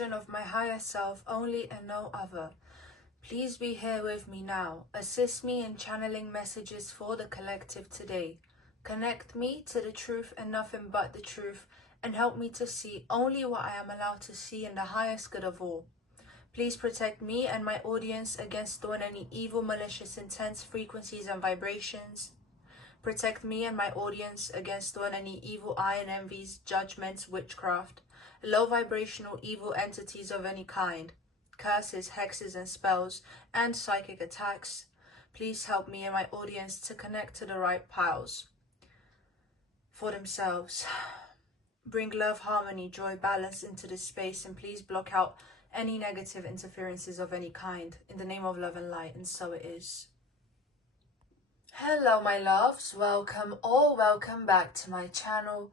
expression of my higher self only and no other. Please be here with me now. Assist me in channeling messages for the collective today. Connect me to the truth and nothing but the truth, and help me to see only what I am allowed to see in the highest good of all. Please protect me and my audience against doing any evil, malicious, intense frequencies and vibrations. Protect me and my audience against doing any evil eye and envies, judgments, witchcraft, low vibrational evil entities of any kind, curses, hexes and spells, and psychic attacks. Please help me and my audience to connect to the right piles for themselves. Bring love, harmony, joy, balance into this space, and please block out any negative interferences of any kind in the name of love and light, and so it is. Hello my loves, welcome or welcome back to my channel.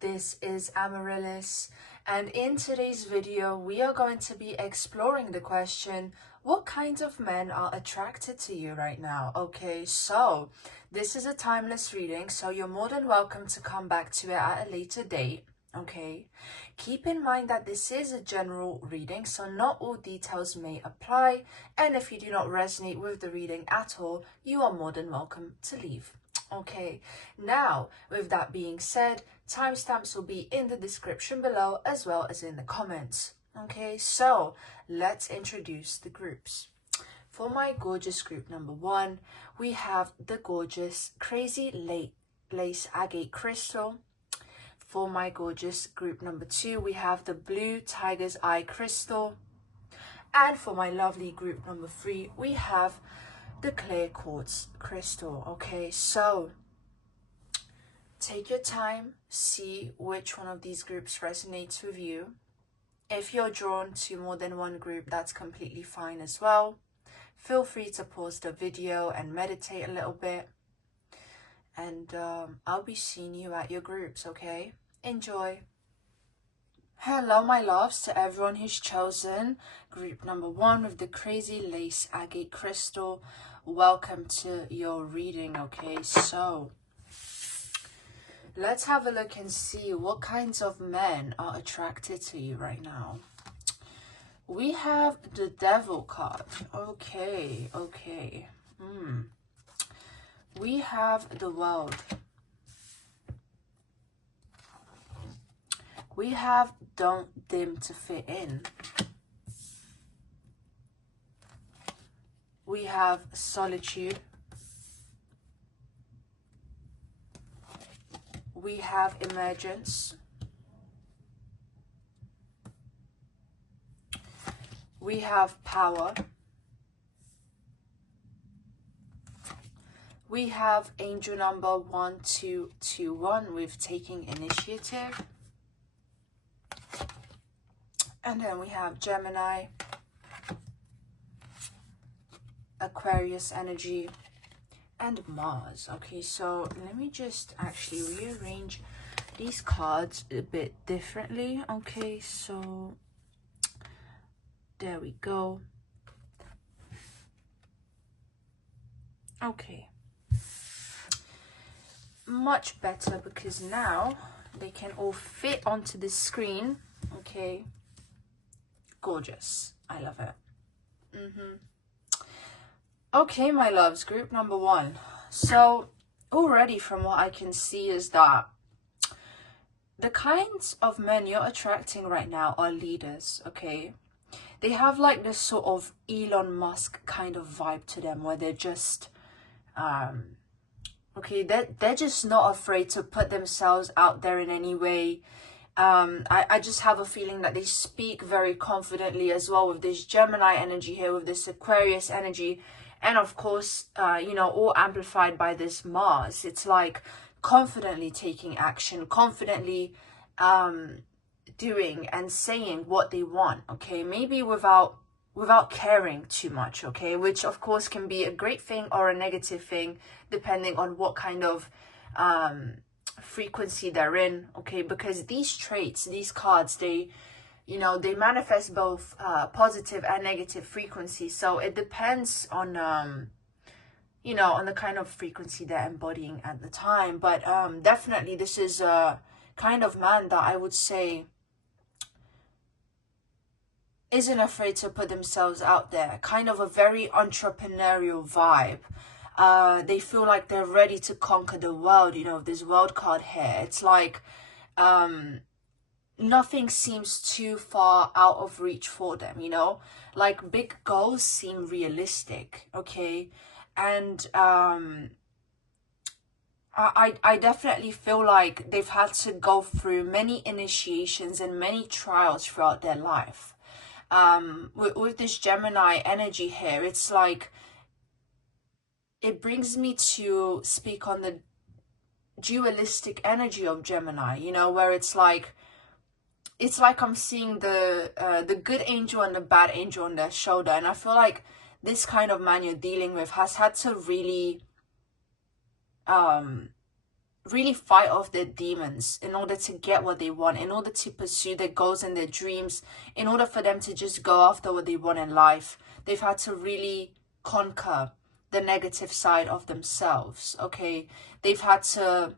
This is Amaryllis, and in today's video we are going to be exploring the question, what kinds of men are attracted to you right now? Okay, so this is a timeless reading, so you're more than welcome to come back to it at a later date. Okay, keep in mind that this is a general reading, so not all details may apply, and if you do not resonate with the reading at all, you are more than welcome to leave. Okay, now with that being said, timestamps will be in the description below as well as in the comments. Okay, so let's introduce the groups. For my gorgeous group number 1, we have the gorgeous Crazy Lace Agate Crystal. For my gorgeous group number 2, we have the Blue Tiger's Eye Crystal. And for my lovely group number 3, we have the Clear Quartz Crystal. Okay, so take your time, see which one of these groups resonates with you. If you're drawn to more than one group, that's completely fine as well. Feel free to pause the video and meditate a little bit. And I'll be seeing you at your groups, okay? Enjoy. Hello, my loves, to everyone who's chosen group number 1 with the Crazy Lace Agate Crystal. Welcome to your reading, okay? So let's have a look and see what kinds of men are attracted to you right now. We have the Devil card. Okay. We have the World. We have Don't Dim to Fit In. We have Solitude. We have Emergence. We have Power. We have angel number 1221 with Taking Initiative. And then we have Gemini, Aquarius energy, and Mars. Okay, so let me just actually rearrange these cards a bit differently. Okay, so there we go. Okay. Much better, because now they can all fit onto the screen. Okay. Gorgeous. I love it. Okay, my loves, group number 1. So already from what I can see is that the kinds of men you're attracting right now are leaders, okay? They have like this sort of Elon Musk kind of vibe to them, where they're just okay, they're just not afraid to put themselves out there in any way. I just have a feeling that they speak very confidently as well, with this Gemini energy here, with this Aquarius energy, and of course, you know, all amplified by this Mars. It's like confidently taking action, confidently doing and saying what they want, okay? Maybe without caring too much, okay? Which of course can be a great thing or a negative thing, depending on what kind of frequency they're in, okay? Because these traits, these cards, they, you know, they manifest both positive and negative frequencies. So it depends on you know, on the kind of frequency they're embodying at the time. But definitely this is a kind of man that I would say isn't afraid to put themselves out there, kind of a very entrepreneurial vibe. They feel like they're ready to conquer the world, you know, this world card here. It's like nothing seems too far out of reach for them, you know, like big goals seem realistic, okay? And I definitely feel like they've had to go through many initiations and many trials throughout their life. With this Gemini energy here, it's like it brings me to speak on the dualistic energy of Gemini, you know, where it's like I'm seeing the good angel and the bad angel on their shoulder, and I feel like this kind of man you're dealing with has had to really really fight off their demons in order to get what they want, in order to pursue their goals and their dreams, in order for them to just go after what they want in life. They've had to really conquer the negative side of themselves, okay? They've had to,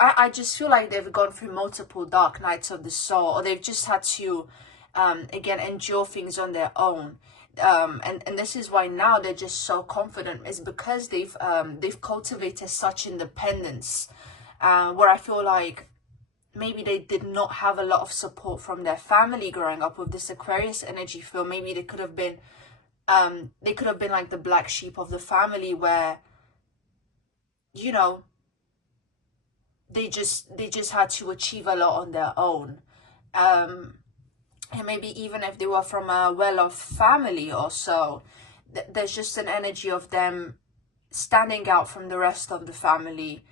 I just feel like they've gone through multiple dark nights of the soul, or they've just had to, again, endure things on their own. And this is why now they're just so confident, is because they've cultivated such independence, where I feel like maybe they did not have a lot of support from their family growing up with this Aquarius energy feel. Maybe they could have been like the black sheep of the family, where, you know, they just had to achieve a lot on their own. And maybe even if they were from a well-off family or so, there's just an energy of them standing out from the rest of the family,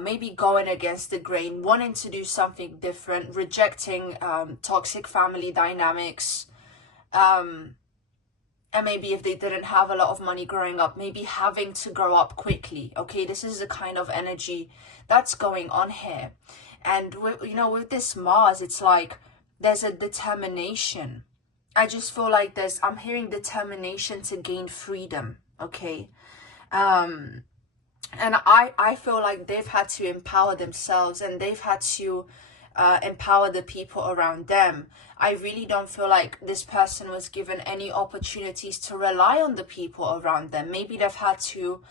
maybe going against the grain, wanting to do something different, rejecting toxic family dynamics. And maybe if they didn't have a lot of money growing up, maybe having to grow up quickly. Okay, this is the kind of energy that's going on here. And you know, with this Mars, it's like there's a determination. I just feel like I'm hearing determination to gain freedom, okay? And I feel like they've had to empower themselves, and they've had to empower the people around them. I really don't feel like this person was given any opportunities to rely on the people around them. Maybe they've had to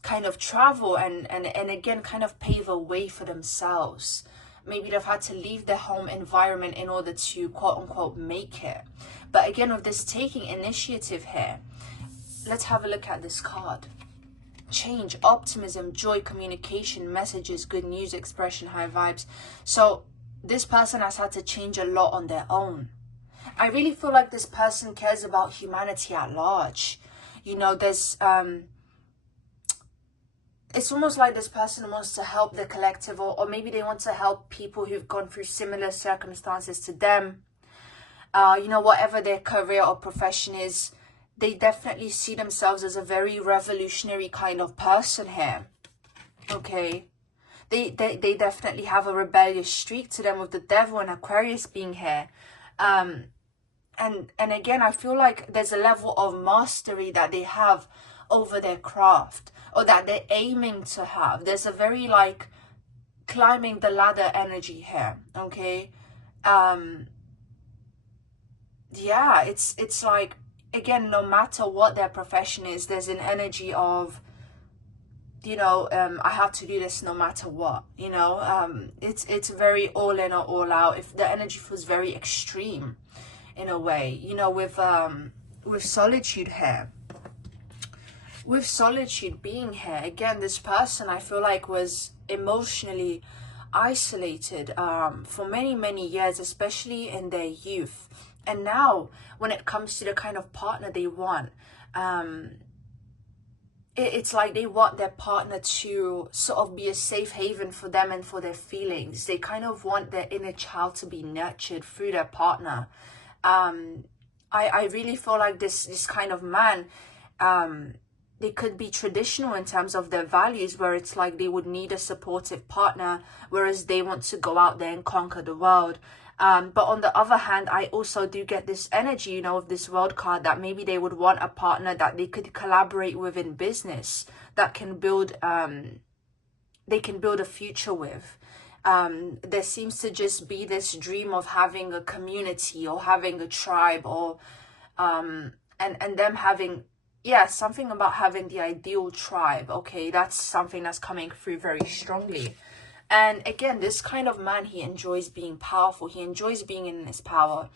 kind of travel and again kind of pave a way for themselves. Maybe they've had to leave their home environment in order to quote unquote make it. But again, with this taking initiative here, let's have a look at this card. Change, optimism, joy, communication, messages, good news, expression, high vibes. So this person has had to change a lot on their own. I really feel like this person cares about humanity at large. You know, there's it's almost like this person wants to help the collective, or maybe they want to help people who've gone through similar circumstances to them. You know, whatever their career or profession is, they definitely see themselves as a very revolutionary kind of person here. Okay. They definitely have a rebellious streak to them, with the devil and Aquarius being here. And again, I feel like there's a level of mastery that they have over their craft, or that they're aiming to have. There's a very like climbing the ladder energy here, okay? Yeah, it's like, again, no matter what their profession is, there's an energy of, you know, I have to do this no matter what, you know. It's very all in or all out. If the energy feels very extreme in a way, you know, with solitude here. With solitude being here, again, this person I feel like was emotionally isolated for many years, especially in their youth. And now when it comes to the kind of partner they want, it's like they want their partner to sort of be a safe haven for them and for their feelings. They kind of want their inner child to be nurtured through their partner. I really feel like this kind of man, they could be traditional in terms of their values, where it's like they would need a supportive partner, whereas they want to go out there and conquer the world. But on the other hand, I also do get this energy, you know, of this world card, that maybe they would want a partner that they could collaborate with in business, that can build, they can build a future with. There seems to just be this dream of having a community or having a tribe, or and them having, yeah, something about having the ideal tribe. Okay, that's something that's coming through very strongly. And again, this kind of man, he enjoys being powerful. He enjoys being in his power.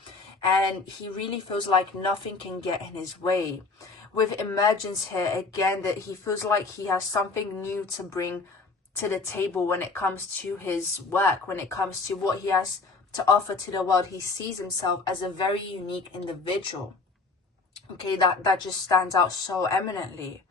And he really feels like nothing can get in his way. With emergence here, again, that he feels like he has something new to bring to the table when it comes to his work, when it comes to what he has to offer to the world. He sees himself as a very unique individual. Okay, that just stands out so eminently.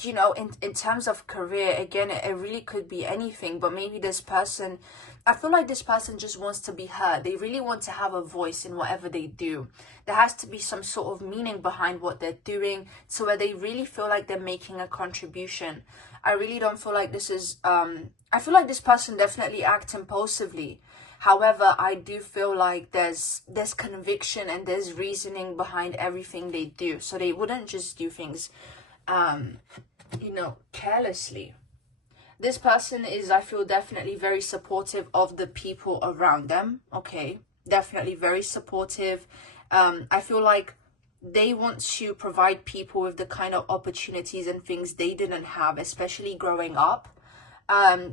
You know, in terms of career, again, it really could be anything, but maybe this person, I feel like this person just wants to be heard. They really want to have a voice in whatever they do. There has to be some sort of meaning behind what they're doing, so where they really feel like they're making a contribution. I really don't feel like this is, I feel like this person definitely acts impulsively. However, I do feel like there's conviction and there's reasoning behind everything they do. So they wouldn't just do things you know, carelessly. This person is, I feel, definitely very supportive of the people around them. Okay, definitely very supportive. I feel like they want to provide people with the kind of opportunities and things they didn't have, especially growing up.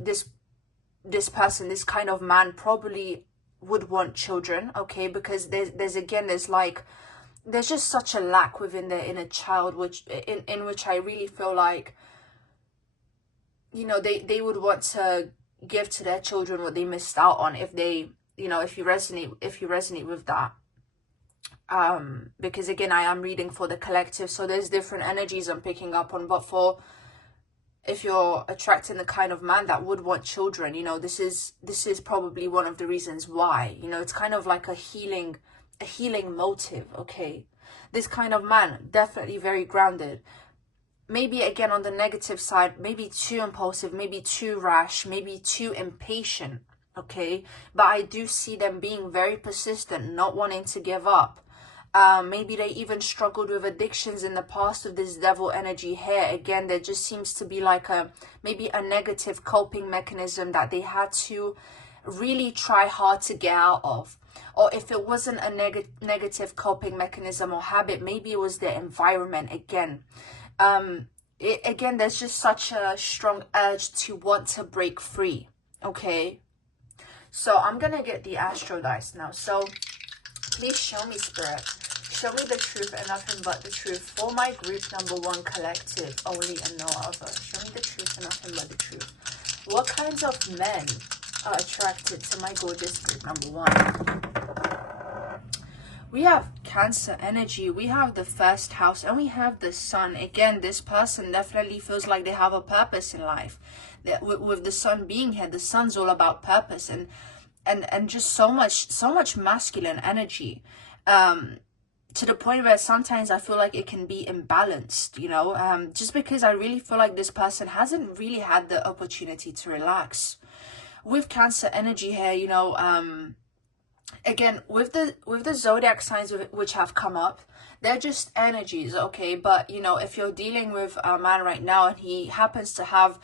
This person, this kind of man, probably would want children. Okay, because there's like, there's just such a lack within their inner child, which in which I really feel like, you know, they would want to give to their children what they missed out on, if they, you know, if you resonate with that. Because again, I am reading for the collective, so there's different energies I'm picking up on. But for, if you're attracting the kind of man that would want children, you know, this is probably one of the reasons why. You know, it's kind of like a healing motive. Okay, this kind of man, definitely very grounded. Maybe again on the negative side, maybe too impulsive, maybe too rash, maybe too impatient. Okay, but I do see them being very persistent, not wanting to give up. Maybe they even struggled with addictions in the past with this devil energy here. Again, there just seems to be like maybe a negative coping mechanism that they had to really try hard to get out of. Or if it wasn't a negative coping mechanism or habit, maybe it was their environment again. Again, there's just such a strong urge to want to break free. Okay, so I'm gonna get the astro dice now. So please show me, Spirit, show me the truth and nothing but the truth for my group number 1 collective only and no other. Show me the truth and nothing but the truth. What kinds of men are attracted to my gorgeous group number 1? We have Cancer energy, we have the first house, and we have the sun. Again, this person definitely feels like they have a purpose in life. With the sun being here, the sun's all about purpose and just so much masculine energy. To the point where sometimes I feel like it can be imbalanced, you know, just because I really feel like this person hasn't really had the opportunity to relax. With Cancer energy here, you know, again, with the zodiac signs which have come up, they're just energies. Okay, but you know, if you're dealing with a man right now and he happens to have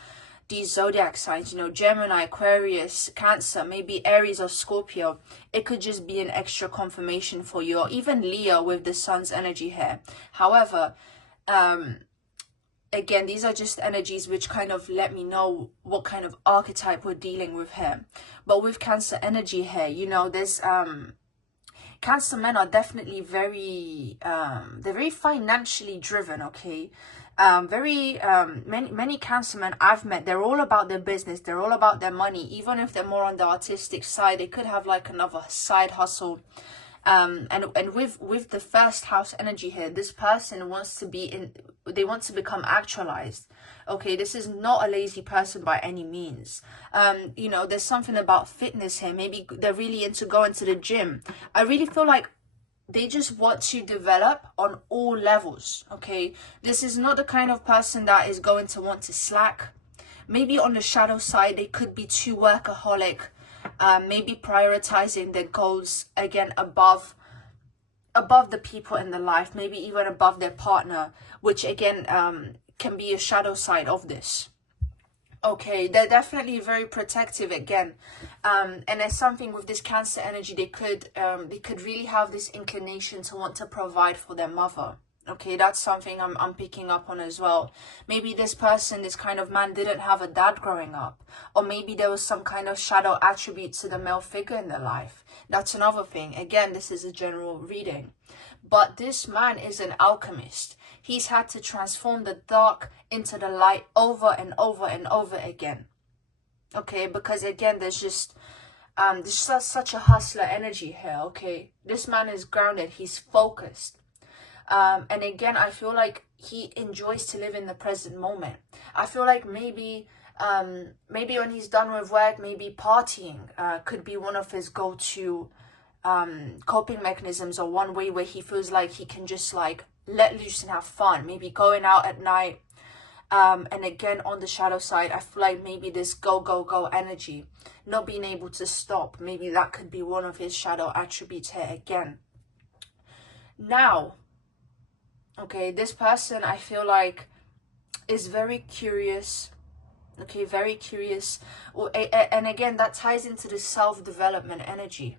these zodiac signs, you know, Gemini, Aquarius, Cancer, maybe Aries or Scorpio, it could just be an extra confirmation for you. Or even Leo with the sun's energy here. However, again, these are just energies which kind of let me know what kind of archetype we're dealing with here. But with Cancer energy here, you know, there's Cancer men are definitely very they're very financially driven. Okay, many Cancer men I've met, they're all about their business, they're all about their money. Even if they're more on the artistic side, they could have like another side hustle. And with the first house energy here, this person wants to they want to become actualized. Okay, this is not a lazy person by any means. You know, there's something about fitness here. Maybe they're really into going to the gym. I really feel like they just want to develop on all levels. Okay, this is not the kind of person that is going to want to slack. Maybe on the shadow side, they could be too workaholic. Maybe prioritizing their goals again above the people in their life, maybe even above their partner, which again can be a shadow side of this. Okay, they're definitely very protective again, and there's something with this Cancer energy. They could really have this inclination to want to provide for their mother. Okay, that's something I'm picking up on as well. Maybe this person, this kind of man, didn't have a dad growing up, or maybe there was some kind of shadow attribute to the male figure in their life. That's another thing. Again, this is a general reading, but this man is an alchemist. He's had to transform the dark into the light over and over and over again. Okay, because again, there's such a hustler energy here. Okay, this man is grounded. He's focused. And again, I feel like he enjoys to live in the present moment. I feel like maybe when he's done with work, maybe partying could be one of his go-to coping mechanisms, or one way where he feels like he can just like let loose and have fun. Maybe going out at night. And again, on the shadow side, I feel like maybe this go energy, not being able to stop, maybe that could be one of his shadow attributes here again. Now, okay, this person, I feel like, is very curious. Okay, very curious. And again, that ties into the self-development energy.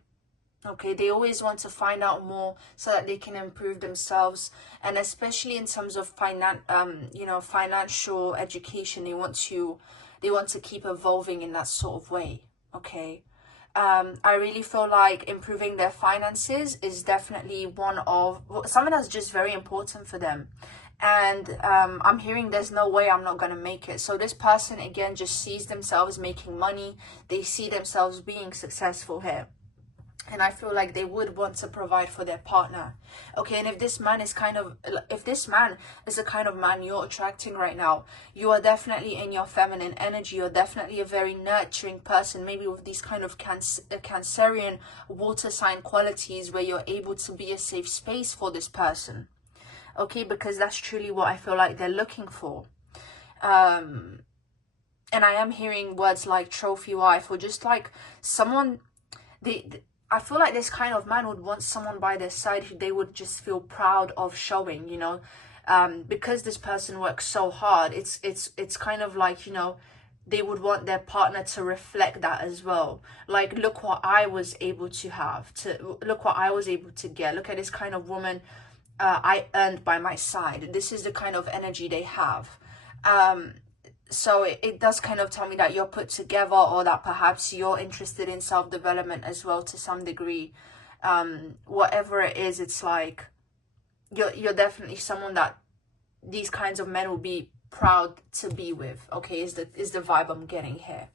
Okay, they always want to find out more so that they can improve themselves, and especially in terms of financial education, they want to keep evolving in that sort of way. Okay, I really feel like improving their finances is definitely something that's just very important for them. And I'm hearing there's no way I'm not going to make it. So this person, again, just sees themselves making money. They see themselves being successful here. And I feel like they would want to provide for their partner. Okay, and if this man is a kind of man you're attracting right now, you are definitely in your feminine energy. You're definitely a very nurturing person, maybe with these kind of Cancerian water sign qualities, where you're able to be a safe space for this person. Okay, because that's truly what I feel like they're looking for. And I am hearing words like trophy wife, or just like someone, I feel like this kind of man would want someone by their side who they would just feel proud of showing, you know, because this person works so hard. It's kind of like, you know, they would want their partner to reflect that as well. Like, look what I was able to look what I was able to get. Look at this kind of woman I earned by my side. This is the kind of energy they have. So it does kind of tell me that you're put together, or that perhaps you're interested in self-development as well to some degree. Whatever it is, it's like you're definitely someone that these kinds of men will be proud to be with. Okay, is the vibe I'm getting here.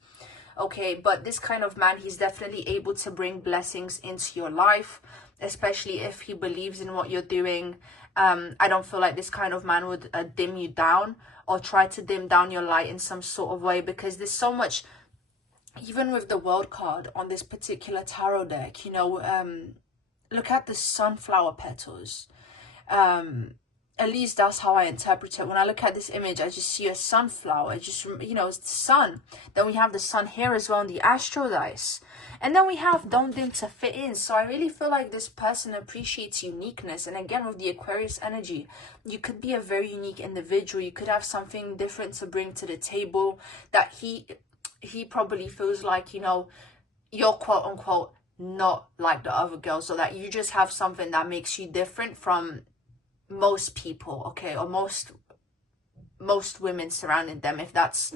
Okay, but this kind of man, he's definitely able to bring blessings into your life, especially if he believes in what you're doing. I don't feel like this kind of man would dim you down, or try to dim down your light in some sort of way, because there's so much, even with the World card on this particular tarot deck, you know, look at the sunflower petals. At least that's how I interpret it. When I look at this image, I just see a sunflower. It just, you know, it's the sun. Then we have the sun here as well in the astro dice. And then we have don't dim to fit in. So I really feel like this person appreciates uniqueness. And again, with the Aquarius energy, you could be a very unique individual. You could have something different to bring to the table that he probably feels like, you know, you're quote unquote not like the other girls. So that you just have something that makes you different from most people, okay, or most women surrounding them, if that's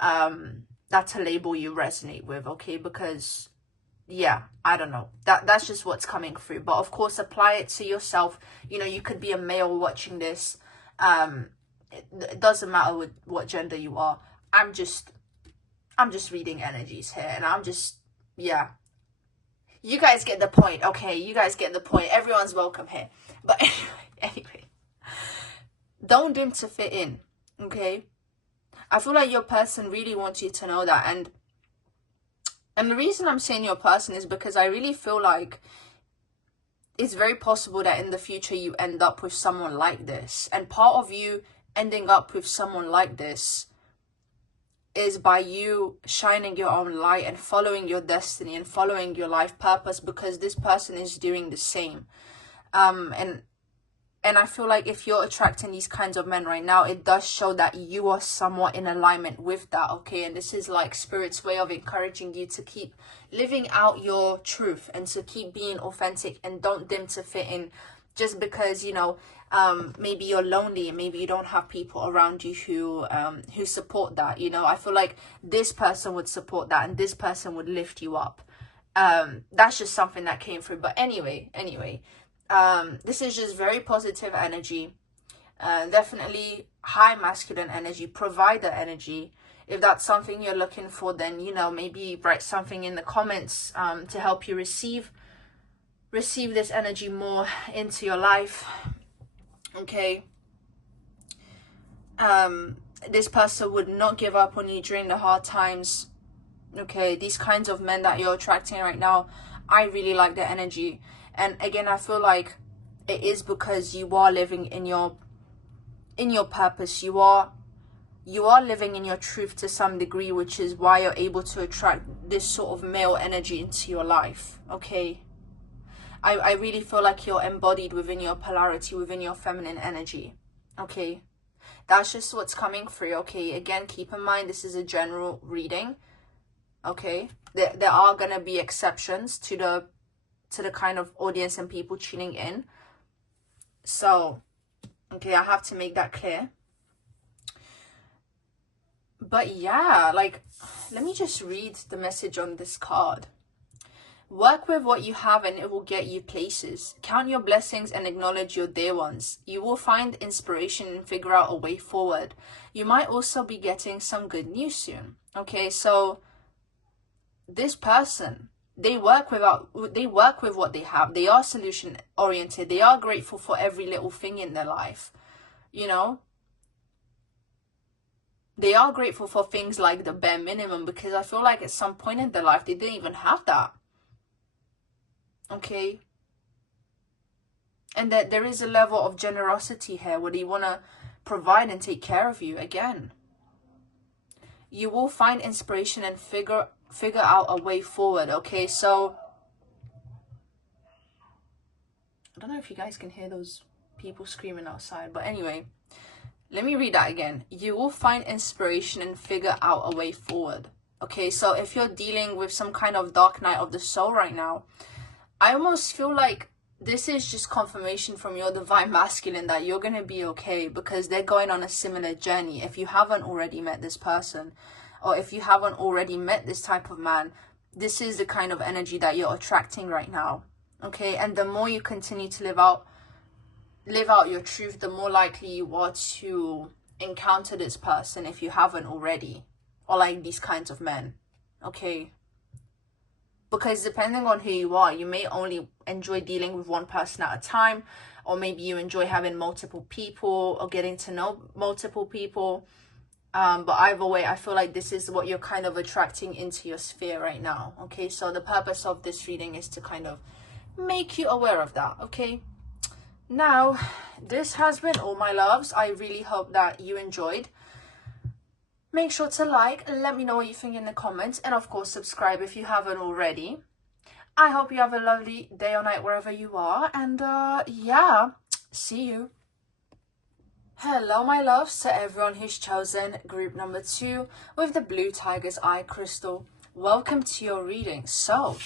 a label you resonate with, okay, because yeah, I don't know, that's just what's coming through. But of course, apply it to yourself. You know, you could be a male watching this. It doesn't matter what gender you are. I'm just reading energies here, and yeah, you guys get the point. Okay, you guys get the point. Everyone's welcome here. But anyway, don't dim to fit in. Okay, I feel like your person really wants you to know that. And the reason I'm saying your person is because I really feel like it's very possible that in the future you end up with someone like this. And part of you ending up with someone like this is by you shining your own light and following your destiny and following your life purpose, because this person is doing the same. And And I feel like if you're attracting these kinds of men right now, it does show that you are somewhat in alignment with that, okay? And this is like Spirit's way of encouraging you to keep living out your truth and to keep being authentic and don't dim to fit in just because, you know, maybe you're lonely and maybe you don't have people around you who support that, you know? I feel like this person would support that and this person would lift you up. That's just something that came through. But anyway, this is just very positive energy, definitely high masculine energy, provider energy. If that's something you're looking for, then, you know, maybe write something in the comments to help you receive this energy more into your life, okay? This person would not give up on you during the hard times, okay? These kinds of men that you're attracting right now, I really like their energy. And again, I feel like it is because you are living in your purpose. You are living in your truth to some degree, which is why you're able to attract this sort of male energy into your life, okay? I really feel like you're embodied within your polarity, within your feminine energy, okay? That's just what's coming through, okay? Again, keep in mind, this is a general reading, okay? There are going to be exceptions to the kind of audience and people tuning in. So, okay, I have to make that clear. But yeah, like, let me just read the message on this card. Work with what you have and it will get you places. Count your blessings and acknowledge your dear ones. You will find inspiration and figure out a way forward. You might also be getting some good news soon. Okay, so this person, they work with what they have. They are solution oriented. They are grateful for every little thing in their life, you know. They are grateful for things like the bare minimum, because I feel like at some point in their life they didn't even have that, okay? And that there is a level of generosity here where they want to provide and take care of you. Again, you will find inspiration and figure out a way forward, okay? So I don't know if you guys can hear those people screaming outside, but anyway, let me read that again. You will find inspiration and figure out a way forward, okay? So if you're dealing with some kind of dark night of the soul right now, I almost feel like this is just confirmation from your divine masculine that you're going to be okay, because they're going on a similar journey. If you haven't already met this person, or if you haven't already met this type of man, this is the kind of energy that you're attracting right now, okay? And the more you continue to live out your truth, the more likely you are to encounter this person if you haven't already, or like these kinds of men, okay? Because depending on who you are, you may only enjoy dealing with one person at a time, or maybe you enjoy having multiple people or getting to know multiple people. But either way, I feel like this is what you're kind of attracting into your sphere right now, okay? So the purpose of this reading is to kind of make you aware of that, okay? Now, this has been all, my loves. I really hope that you enjoyed. Make sure to like and let me know what you think in the comments. And of course, subscribe if you haven't already. I hope you have a lovely day or night wherever you are. And yeah, see you. Hello, my loves, to everyone who's chosen group number 2 with the blue tiger's eye crystal. Welcome to your reading. So,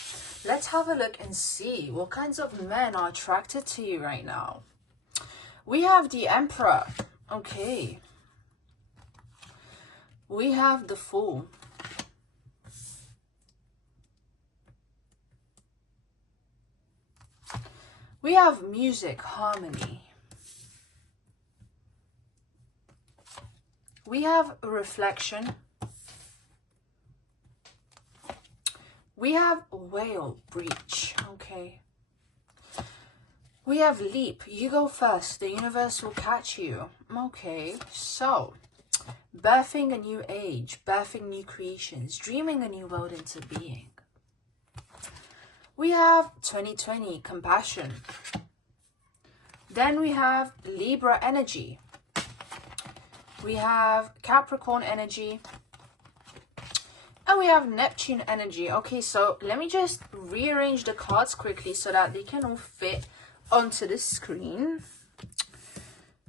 let's have a look and see what kinds of men are attracted to you right now. We have the Emperor. Okay. We have the Fool. We have music, harmony. We have reflection. We have whale, breach. Okay. We have leap. You go first. The universe will catch you. Okay. So, birthing a new age, birthing new creations, dreaming a new world into being. We have 2020, compassion. Then we have Libra energy. We have Capricorn energy. And we have Neptune energy. Okay, so let me just rearrange the cards quickly so that they can all fit onto the screen.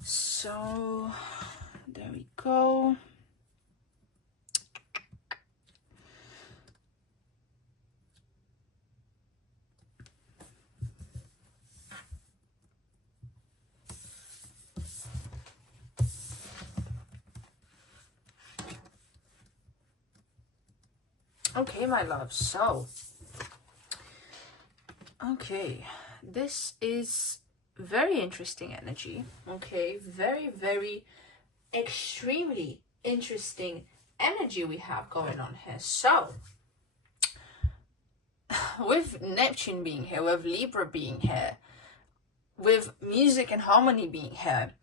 So there we go. Okay, my love, so okay, this is very interesting energy. Okay, very, very extremely interesting energy we have going on here. So with Neptune being here, with Libra being here, with music and harmony being here,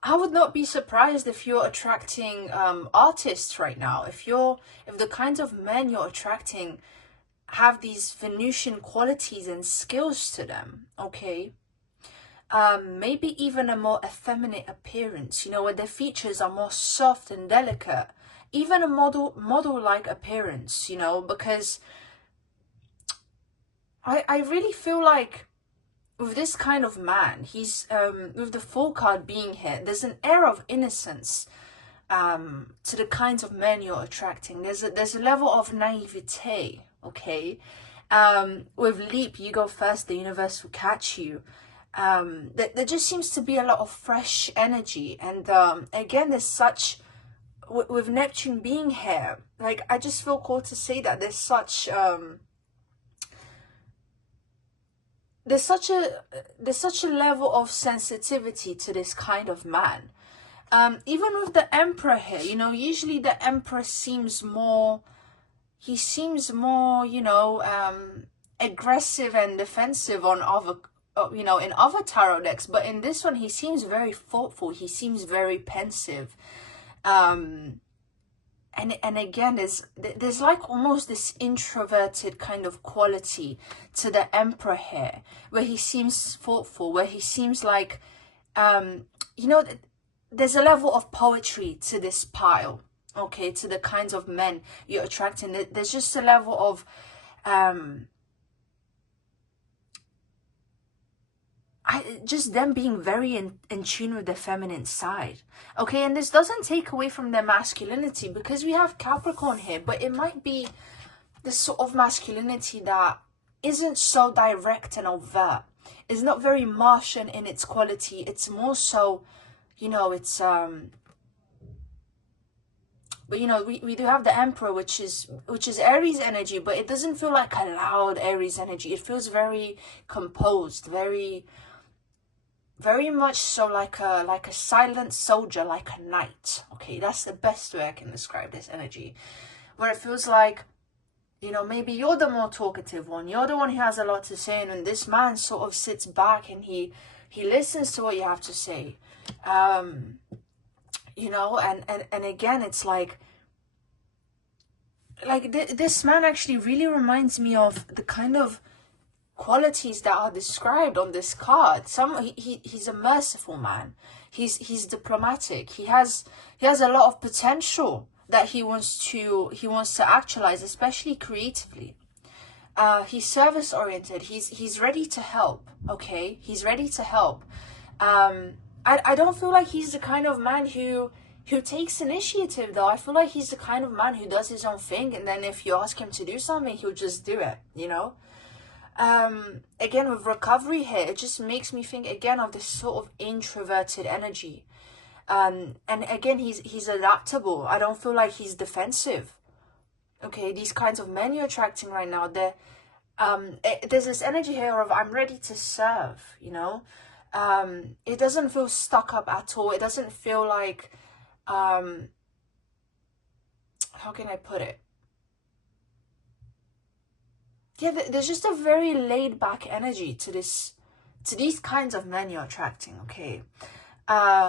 I would not be surprised if you're attracting artists right now. If the kinds of men you're attracting have these Venusian qualities and skills to them, okay? Maybe even a more effeminate appearance, you know, where their features are more soft and delicate. Even a model-like appearance, you know, because I really feel like with this kind of man, he's with the Fool card being here, there's an air of innocence to the kinds of men you're attracting. There's a level of naivete, okay? With Leap, you go first, the universe will catch you. There just seems to be a lot of fresh energy, and again, there's such with Neptune being here, like, I just feel called to say that there's such a level of sensitivity to this kind of man. Even with the Emperor here, you know, usually the Emperor seems more, you know, aggressive and defensive on other, you know, in other tarot decks, but in this one he seems very thoughtful, he seems very pensive. And again, there's like almost this introverted kind of quality to the Emperor here, where he seems thoughtful, where he seems like, you know, there's a level of poetry to this pile, okay, to the kinds of men you're attracting. There's just a level of, just them being very in tune with the feminine side, okay? And this doesn't take away from their masculinity, because we have Capricorn here, but it might be the sort of masculinity that isn't so direct and overt. It's not very Martian in its quality. It's more so, you know, it's but you know, we do have the Emperor, which is Aries energy, but it doesn't feel like a loud Aries energy. It feels very composed, very much so like a silent soldier, like a knight. Okay, that's the best way I can describe this energy, where it feels like, you know, maybe you're the more talkative one, you're the one who has a lot to say, and this man sort of sits back and he listens to what you have to say. You know, and again, it's like this man actually really reminds me of the kind of qualities that are described on this card. He's a merciful man. He's diplomatic. He has a lot of potential that he wants to actualize, especially creatively. He's service oriented. He's ready to help. Okay, he's ready to help. I don't feel like he's the kind of man who takes initiative, though. I feel like he's the kind of man who does his own thing, and then if you ask him to do something, he'll just do it, you know. Again, with recovery here, it just makes me think again of this sort of introverted energy. And again, he's adaptable. I don't feel like he's defensive. Okay, these kinds of men you're attracting right now, there's this energy here of I'm ready to serve, you know. It doesn't feel stuck up at all. It doesn't feel like, how can I put it? Yeah, there's just a very laid back energy to these kinds of men you're attracting, okay?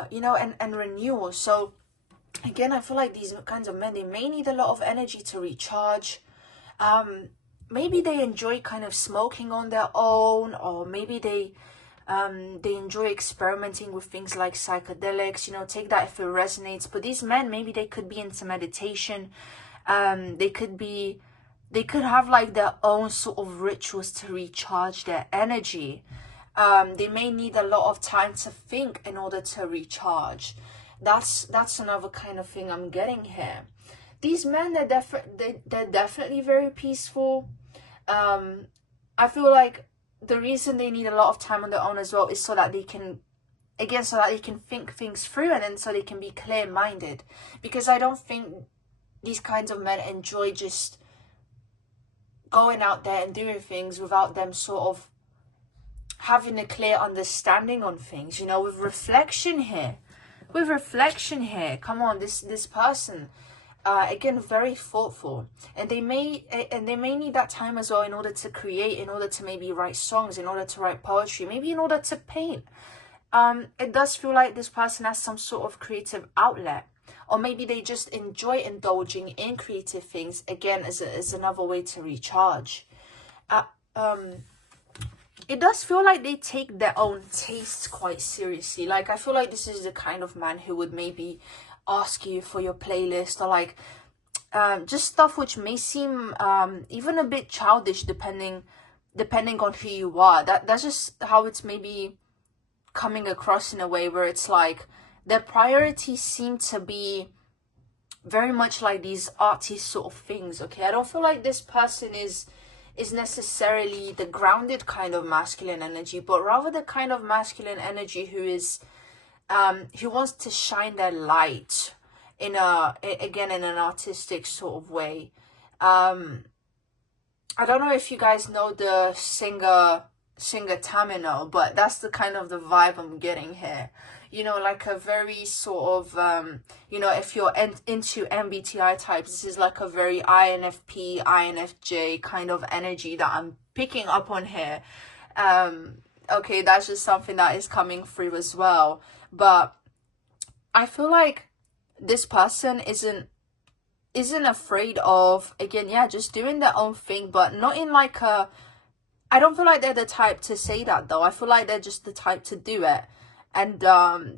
You know, and renewal. So again, I feel like these kinds of men, they may need a lot of energy to recharge. Maybe they enjoy kind of smoking on their own, or maybe they enjoy experimenting with things like psychedelics, you know, take that if it resonates. But these men, maybe they could be into meditation. They could have like their own sort of rituals to recharge their energy. They may need a lot of time to think in order to recharge. That's another kind of thing I'm getting here. These men, they're definitely very peaceful. I feel like the reason they need a lot of time on their own as well is so that they can, again, so that they can think things through, and then so they can be clear-minded. Because I don't think these kinds of men enjoy just going out there and doing things without them sort of having a clear understanding on things, you know, with reflection here. Come on, this person, again, very thoughtful, and they may need that time as well in order to create, in order to maybe write songs, in order to write poetry, maybe in order to paint. It does feel like this person has some sort of creative outlet, or maybe they just enjoy indulging in creative things, again, as another way to recharge. It does feel like they take their own tastes quite seriously. Like, I feel like this is the kind of man who would maybe ask you for your playlist, or like just stuff which may seem even a bit childish, depending on who you are. That's just how it's maybe coming across, in a way where it's like their priorities seem to be very much like these arty sort of things. Okay, I don't feel like this person is necessarily the grounded kind of masculine energy, but rather the kind of masculine energy who is who wants to shine their light in an artistic sort of way. I don't know if you guys know the singer Tamino, but that's the kind of the vibe I'm getting here. You know, like a very sort of, you know, if you're into MBTI types, this is like a very INFP, INFJ kind of energy that I'm picking up on here. Okay, that's just something that is coming through as well. But I feel like this person isn't afraid of, again, yeah, just doing their own thing, but not in like a, I don't feel like they're the type to say that, though. I feel like they're just the type to do it. And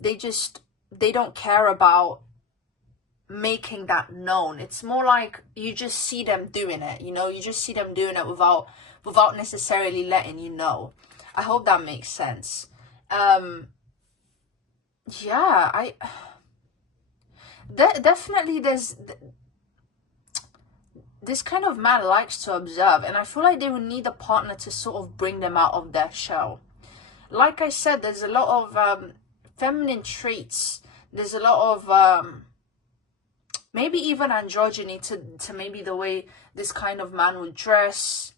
they don't care about making that known. It's more like you just see them doing it, you know, you just see them doing it without necessarily letting you know. I hope that makes sense. Yeah, definitely there's this kind of man likes to observe, and I feel like they would need a partner to sort of bring them out of their shell. Like I said, there's a lot of feminine traits. There's a lot of maybe even androgyny to maybe the way this kind of man would dress,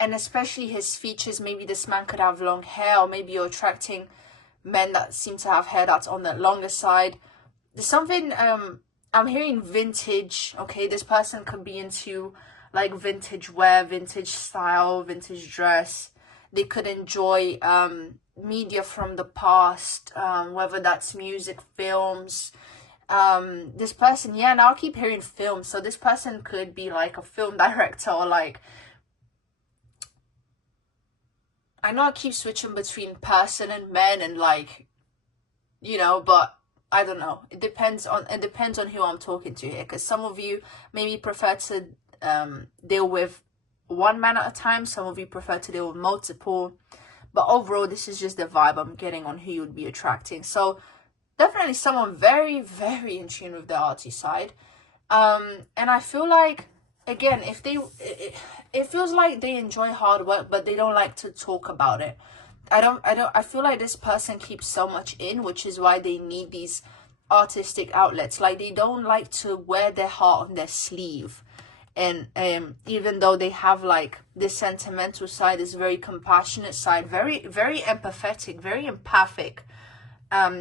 and especially his features. Maybe this man could have long hair, or maybe you're attracting men that seem to have hair that's on the longer side. There's something, I'm hearing vintage. Okay, this person could be into like vintage wear, vintage style, vintage dress. They could enjoy media from the past, whether that's music, films. This person, yeah, now I keep hearing film, so this person could be like a film director, or like, I know I keep switching between person and men, and like, you know, but I don't know, it depends on who I'm talking to here, because some of you maybe prefer to deal with one man at a time, some of you prefer to deal with multiple, but overall this is just the vibe I'm getting on who you would be attracting. So definitely someone very, very in tune with the arty side, and I feel like, again, if it feels like they enjoy hard work, but they don't like to talk about it. I feel like this person keeps so much in, which is why they need these artistic outlets. Like, they don't like to wear their heart on their sleeve. And even though they have like this sentimental side, this very compassionate side, very, very empathetic, very empathic,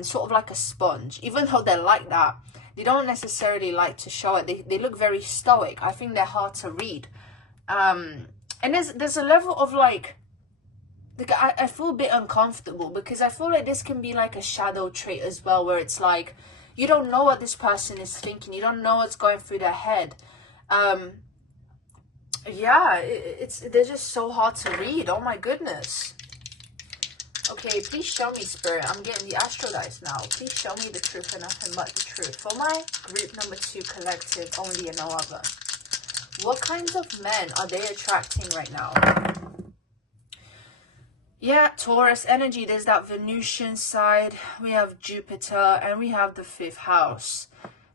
sort of like a sponge. Even though they're like that, they don't necessarily like to show it. They look very stoic. I think they're hard to read. And there's a level of like I feel a bit uncomfortable, because I feel like this can be like a shadow trait as well, where it's like you don't know what this person is thinking. You don't know what's going through their head. Yeah, they're just so hard to read. Oh my goodness. Okay, please show me, Spirit. I'm getting the astro dice now. Please show me the truth and nothing but the truth. For my group number 2 collective, only and no other. What kinds of men are they attracting right now? Yeah, Taurus energy, there's that Venusian side, we have Jupiter, and we have the 5th house.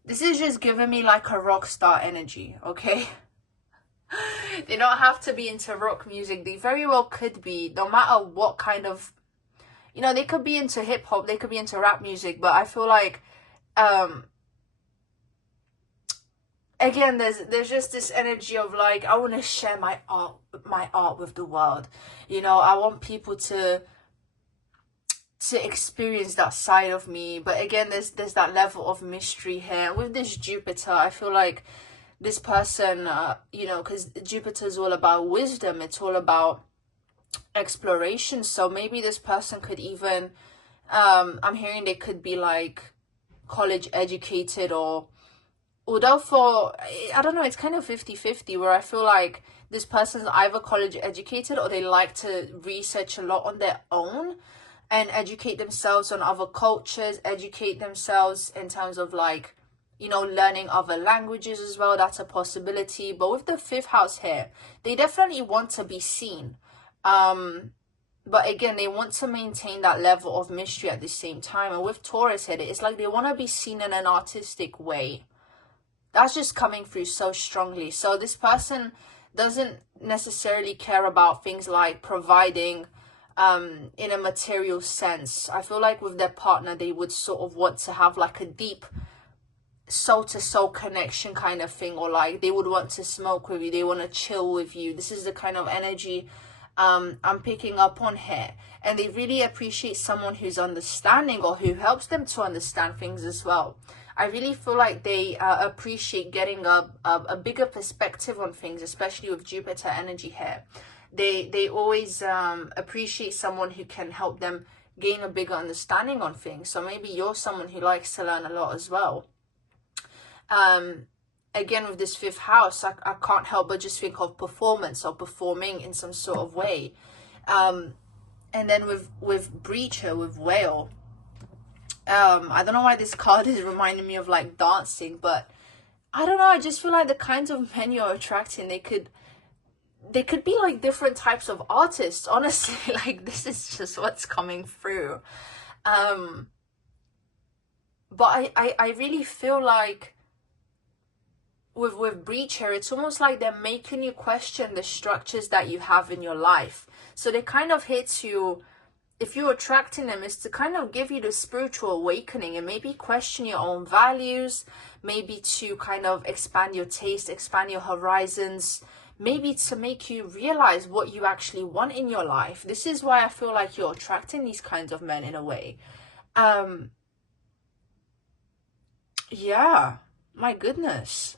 This is just giving me like a rock star energy, okay? They don't have to be into rock music. They very well could be, no matter what kind of, you know, they could be into hip hop, they could be into rap music, but I feel like, again, there's just this energy of like, I want to share my art with the world. You know, I want people to experience that side of me. But again, there's that level of mystery here. With this Jupiter, I feel like this person, you know, because Jupiter is all about wisdom, it's all about exploration. So maybe this person could even, I'm hearing they could be like college educated, or although for, I don't know, it's kind of 50-50, where I feel like this person's either college educated or they like to research a lot on their own and educate themselves on other cultures, educate themselves in terms of like, you know, learning other languages as well. That's a possibility. But with the 5th house here, they definitely want to be seen. But again, they want to maintain that level of mystery at the same time. And with Taurus here, it's like they want to be seen in an artistic way. That's just coming through so strongly. So this person doesn't necessarily care about things like providing in a material sense. I feel like with their partner, they would sort of want to have like a deep soul-to-soul connection kind of thing, or like they would want to smoke with you, they want to chill with you. This is the kind of energy I'm picking up on here. And they really appreciate someone who's understanding, or who helps them to understand things as well. I really feel like they appreciate getting a bigger perspective on things, especially with Jupiter energy here. They always appreciate someone who can help them gain a bigger understanding on things. So maybe you're someone who likes to learn a lot as well. Again, with this 5th house, I can't help but just think of performance, or performing in some sort of way. And then with Breacher, with Whale, I don't know why this card is reminding me of like dancing, but I don't know, I just feel like the kinds of men you're attracting, they could be like different types of artists, honestly. Like, this is just what's coming through. But I really feel like with Breacher, it's almost like they're making you question the structures that you have in your life. So they kind of hit you, if you're attracting them, is to kind of give you the spiritual awakening and maybe question your own values, maybe to kind of expand your taste, expand your horizons, maybe to make you realize what you actually want in your life. This is why I feel like you're attracting these kinds of men in a way. Yeah, my goodness.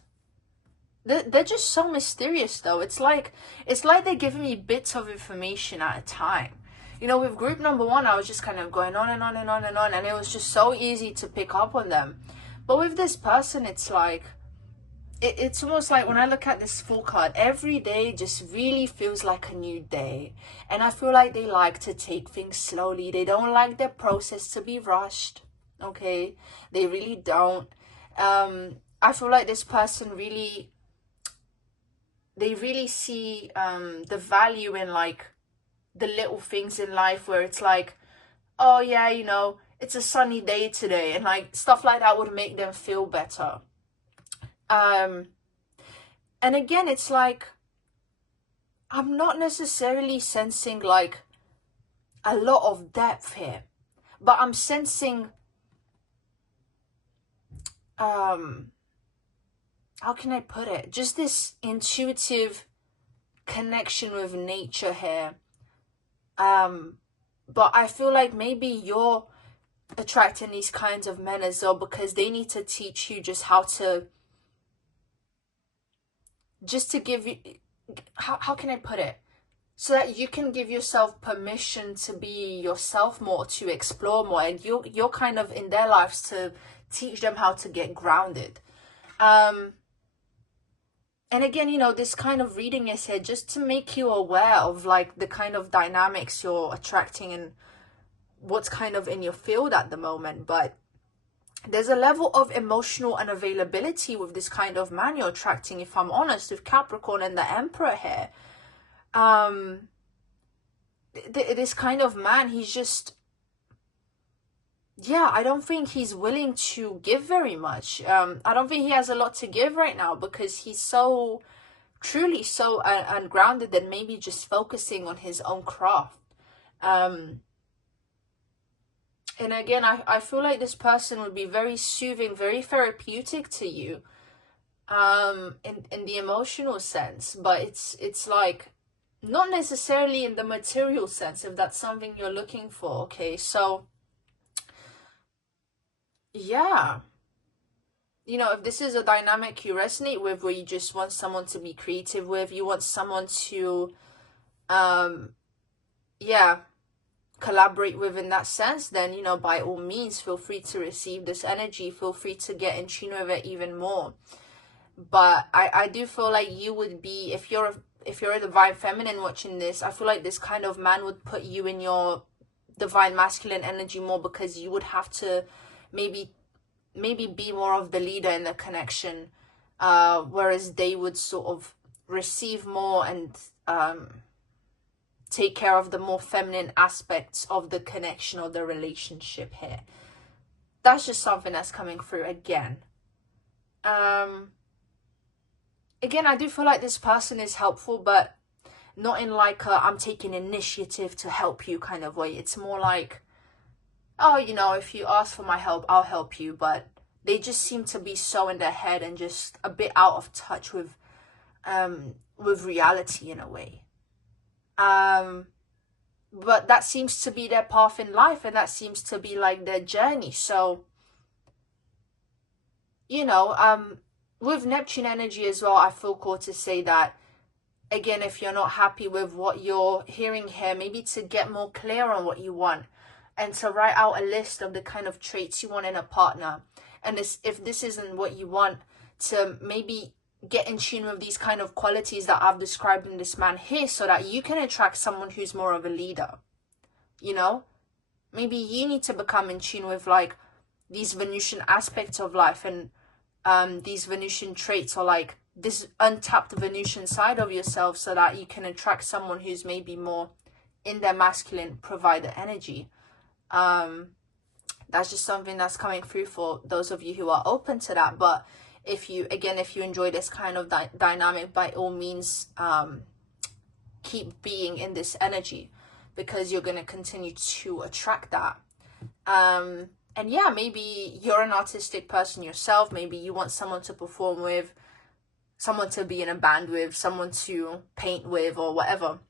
They're just so mysterious though. It's like they're giving me bits of information at a time. You know, with group number 1, I was just kind of going on and on and on and on, and it was just so easy to pick up on them. But with this person, it's like, it's almost like when I look at this full card, every day just really feels like a new day. And I feel like they like to take things slowly. They don't like their process to be rushed, okay? They really don't. I feel like this person really, they really see the value in like the little things in life, where it's like, oh yeah, you know, it's a sunny day today, and like stuff like that would make them feel better. And again, it's like, I'm not necessarily sensing like a lot of depth here, but I'm sensing how can I put it, just this intuitive connection with nature here. But I feel like maybe you're attracting these kinds of men as well, because they need to teach you just how to, just to give you, how can I put it, so that you can give yourself permission to be yourself more, to explore more, and you're kind of in their lives to teach them how to get grounded. And again, you know, this kind of reading is here just to make you aware of like the kind of dynamics you're attracting and what's kind of in your field at the moment. But there's a level of emotional unavailability with this kind of man you're attracting, if I'm honest, with Capricorn and the Emperor here. this kind of man, he's just, yeah, I don't think he's willing to give very much. I don't think he has a lot to give right now, because he's so, truly so ungrounded, and maybe just focusing on his own craft. And again, I feel like this person would be very soothing, very therapeutic to you, in the emotional sense, but it's like not necessarily in the material sense, if that's something you're looking for. Okay, so yeah, you know, if this is a dynamic you resonate with, where you just want someone to be creative with, you want someone to yeah, collaborate with in that sense, then, you know, by all means, feel free to receive this energy, feel free to get in tune with it even more. But I do feel like you would be, if you're a divine feminine watching this, I feel like this kind of man would put you in your divine masculine energy more, because you would have to maybe be more of the leader in the connection, whereas they would sort of receive more and take care of the more feminine aspects of the connection or the relationship here. That's just something that's coming through again. Again, I do feel like this person is helpful, but not in like a I'm taking initiative to help you kind of way. It's more like, oh, you know, if you ask for my help, I'll help you. But they just seem to be so in their head and just a bit out of touch with reality in a way. But that seems to be their path in life, and that seems to be like their journey. So, you know, with Neptune energy as well, I feel called to say that, again, if you're not happy with what you're hearing here, maybe to get more clear on what you want, and to write out a list of the kind of traits you want in a partner. And if this isn't what you want, to maybe get in tune with these kind of qualities that I've described in this man here, so that you can attract someone who's more of a leader. You know, maybe you need to become in tune with like these Venusian aspects of life, and these Venusian traits, or like this untapped Venusian side of yourself, so that you can attract someone who's maybe more in their masculine provider energy. That's just something that's coming through for those of you who are open to that. But if you enjoy this kind of dynamic, by all means, keep being in this energy, because you're going to continue to attract that. And yeah, maybe you're an artistic person yourself. Maybe you want someone to perform with, someone to be in a band with, someone to paint with, or whatever.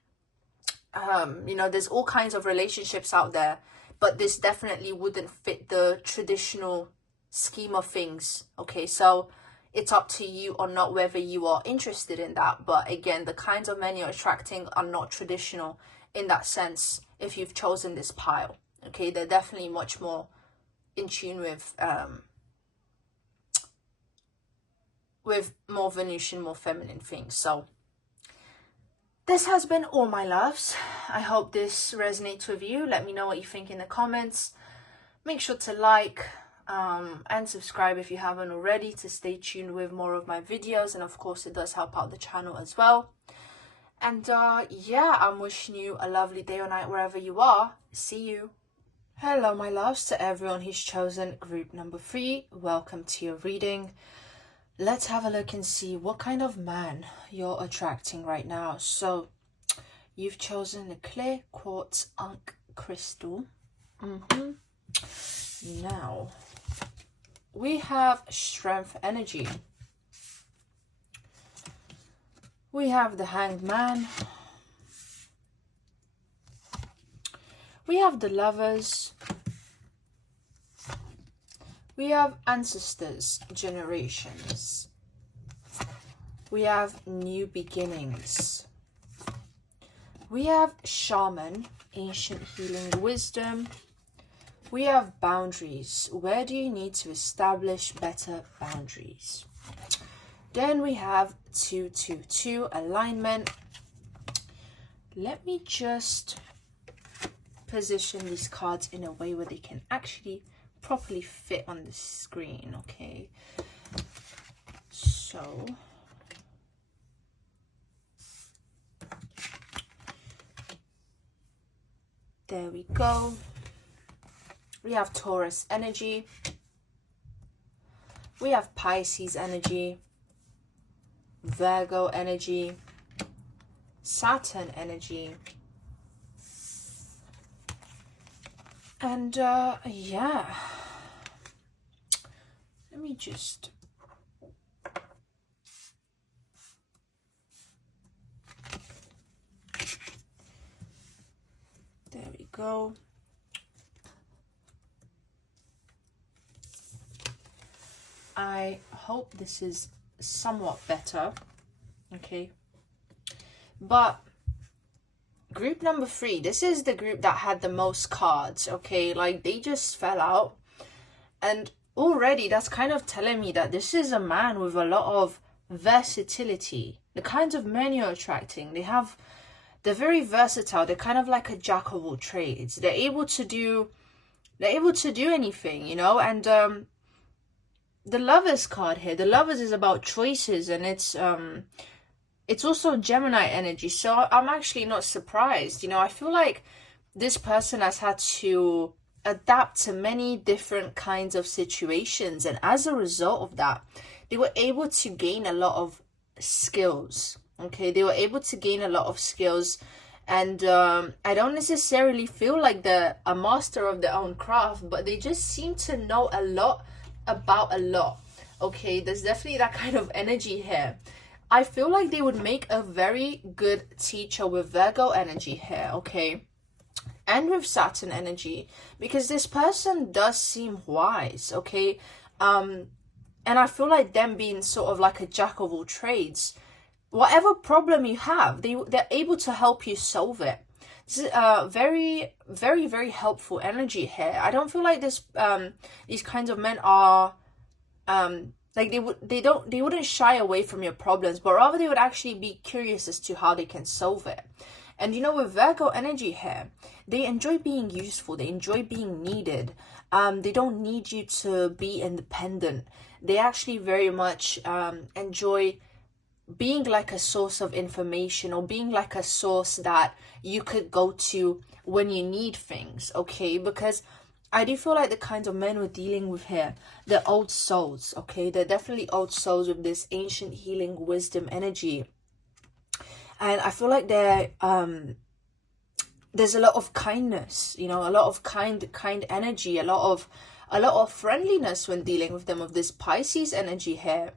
You know, there's all kinds of relationships out there, but this definitely wouldn't fit the traditional scheme of things. Okay, so it's up to you or not whether you are interested in that. But again, the kinds of men you're attracting are not traditional in that sense if you've chosen this pile. Okay, they're definitely much more in tune with more Venusian, more feminine things. So this has been all, my loves. I hope this resonates with you. Let me know what you think in the comments. Make sure to like and subscribe if you haven't already, to stay tuned with more of my videos. And of course, it does help out the channel as well. And yeah, I'm wishing you a lovely day or night wherever you are. See you. Hello, my loves, to everyone who's chosen group number 3. Welcome to your reading. Let's have a look and see what kind of man you're attracting right now. So you've chosen the clear quartz unk crystal. Now we have strength energy. We have the Hanged Man. We have the Lovers. We have Ancestors, Generations. We have New Beginnings. We have Shaman, Ancient Healing Wisdom. We have Boundaries. Where do you need to establish better boundaries? Then we have 222, Alignment. Let me just position these cards in a way where they can actually properly fit on the screen. Okay, so There we go. We have Taurus energy. We have Pisces energy. Virgo energy. Saturn energy. And yeah. Let me just... There we go. I hope this is somewhat better. Okay. But group number 3, this is the group that had the most cards. Okay, like they just fell out. And already that's kind of telling me that this is a man with a lot of versatility. The kinds of men you're attracting, they're very versatile. They're kind of like a jack of all trades. They're able to do anything, you know. And the Lovers card here, the Lovers is about choices, and it's also Gemini energy. So I'm actually not surprised, you know. I feel like this person has had to adapt to many different kinds of situations, and as a result of that, they were able to gain a lot of skills. Okay, they were able to gain a lot of skills, and I don't necessarily feel like they're a master of their own craft, but they just seem to know a lot about a lot. Okay, there's definitely that kind of energy here. I feel like they would make a very good teacher with Virgo energy here, okay, and with Saturn energy, because this person does seem wise, okay. And I feel like them being sort of like a jack of all trades, whatever problem you have, they're able to help you solve it. This is very, very, very helpful energy here. I don't feel like these kinds of men are like they wouldn't shy away from your problems, but rather they would actually be curious as to how they can solve it. And you know, with Virgo energy here, they enjoy being useful. They enjoy being needed. They don't need you to be independent. They actually very much enjoy being like a source of information, or being like a source that you could go to when you need things, okay? Because I do feel like the kinds of men we're dealing with here, they're old souls, okay? They're definitely old souls with this ancient healing wisdom energy. And I feel like there's a lot of kindness, you know, a lot of kind energy, a lot of friendliness when dealing with them, with this Pisces energy here.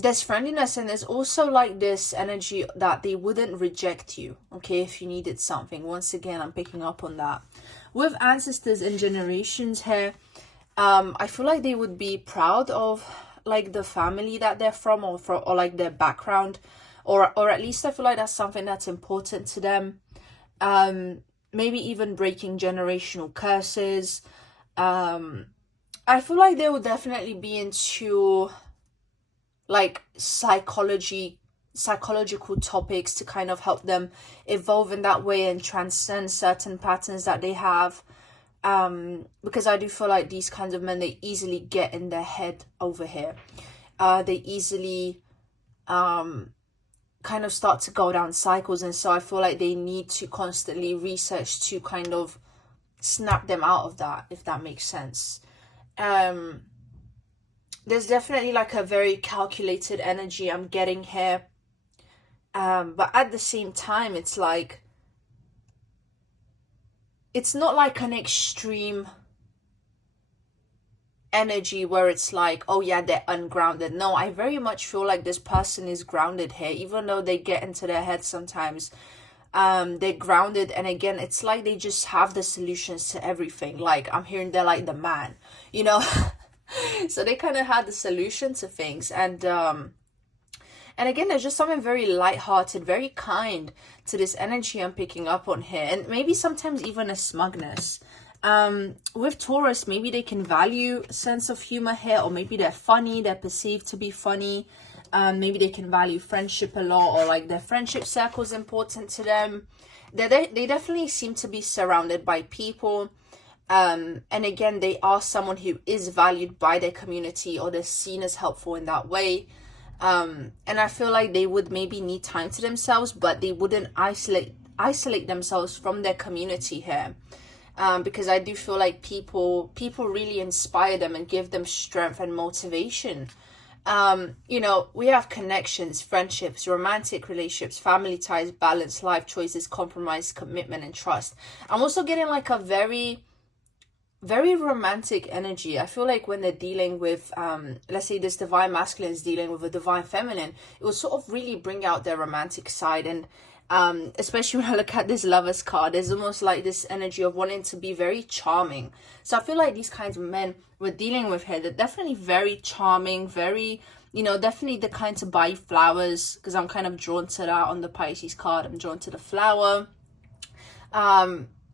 There's friendliness, and there's also like this energy that they wouldn't reject you, okay, if you needed something. Once again, I'm picking up on that. With ancestors and generations here, I feel like they would be proud of like the family that they're from, or like their background, or at least I feel like that's something that's important to them. Maybe even breaking generational curses. I feel like they would definitely be into like psychological topics to kind of help them evolve in that way and transcend certain patterns that they have. Because I do feel like these kinds of men, they easily get in their head over here. They easily kind of start to go down cycles, and so I feel like they need to constantly research to kind of snap them out of that, if that makes sense. There's definitely like a very calculated energy I'm getting here. But at the same time, it's like, it's not like an extreme energy where it's like, oh yeah, they're ungrounded. No, I very much feel like this person is grounded here, even though they get into their head sometimes. They're grounded, and again, it's like they just have the solutions to everything. Like, I'm hearing they're like the man, you know. So they kind of had the solution to things, and again, there's just something very light-hearted, very kind to this energy I'm picking up on here, and maybe sometimes even a smugness. With Taurus, maybe they can value a sense of humor here, or maybe they're funny, they're perceived to be funny. Maybe they can value friendship a lot, or like their friendship circle is important to them. They definitely seem to be surrounded by people. And again, they are someone who is valued by their community, or they're seen as helpful in that way. And I feel like they would maybe need time to themselves, but they wouldn't isolate isolate themselves from their community here. Because I do feel like people really inspire them and give them strength and motivation. You know, we have connections, friendships, romantic relationships, family ties, balance, life choices, compromise, commitment, and trust. I'm also getting like a very romantic energy. I feel like when they're dealing with, let's say this divine masculine is dealing with a divine feminine, it will sort of really bring out their romantic side. And especially when I look at this Lovers card, there's almost like this energy of wanting to be very charming. So I feel like these kinds of men we're dealing with here, they're definitely very charming, very, you know, definitely the kind to buy flowers, because I'm kind of drawn to that on the Pisces card. I'm drawn to the flower.